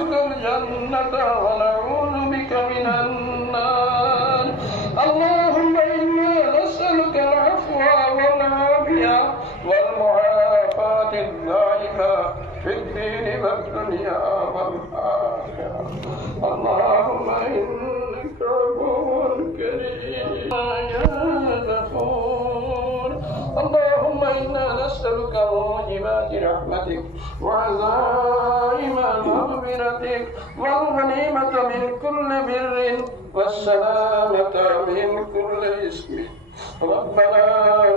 نسألك الجنة ونعوذ بك من النار. اللهم إنا نسألك العفو والعافية والمعافاة الدائمة في الدين والدنيا والآخرة. اللهم إنك عفو كريم يا غفور. اللهم إنا نسألك موجبات رحمتك وعزائم مغفرتك والغنيمة من كل بر والسلامة من كل إثم. ربنا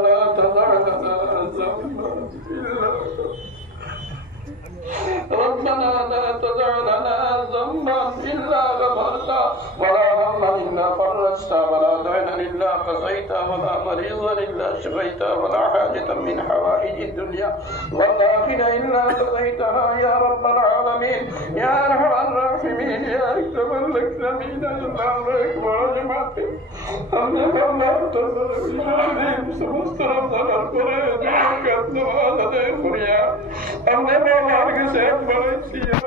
لا تدع لنا ذنبا إلا ربنا لا تدع لنا ذنبا إلا غفرته ولا هما إلا فرجته ولا دينا إلا قضيته ولا مريضا إلا شفيته ولا حاجة من حوائج الدنيا والآخرة إلا قضيتها يا رب العالمين يا أرحم الراحمين يا أكرم الأكرمين يا الله وعلمات أنك الله تبارك العظيم سمسترم ضرر قرية وكتن وعدد قرية أنك الله سيد بريسيا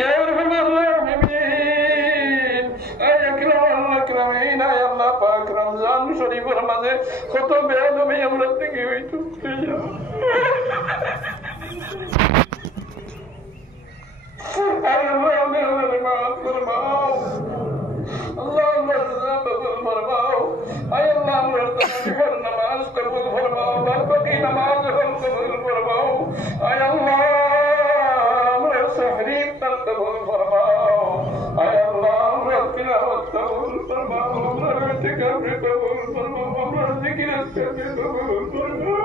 يا أرحم الراحمين أي أكرم الأكرمين يا الله پاک رمضان شریف رمضان خطب بیانو میں امرت کی ہوئی تو أي الله نعم معاذ فرماؤ اللهم ارزقنا فرماؤ أي الله ارزقنا نماز قبول فرماؤ والبقي نماز قبول فرماؤ أي الله تحريم قبول فرماؤ أي الله تلاوة قبول فرماؤ اعتكاف قبول فرماؤ ذكر قبول فرماؤ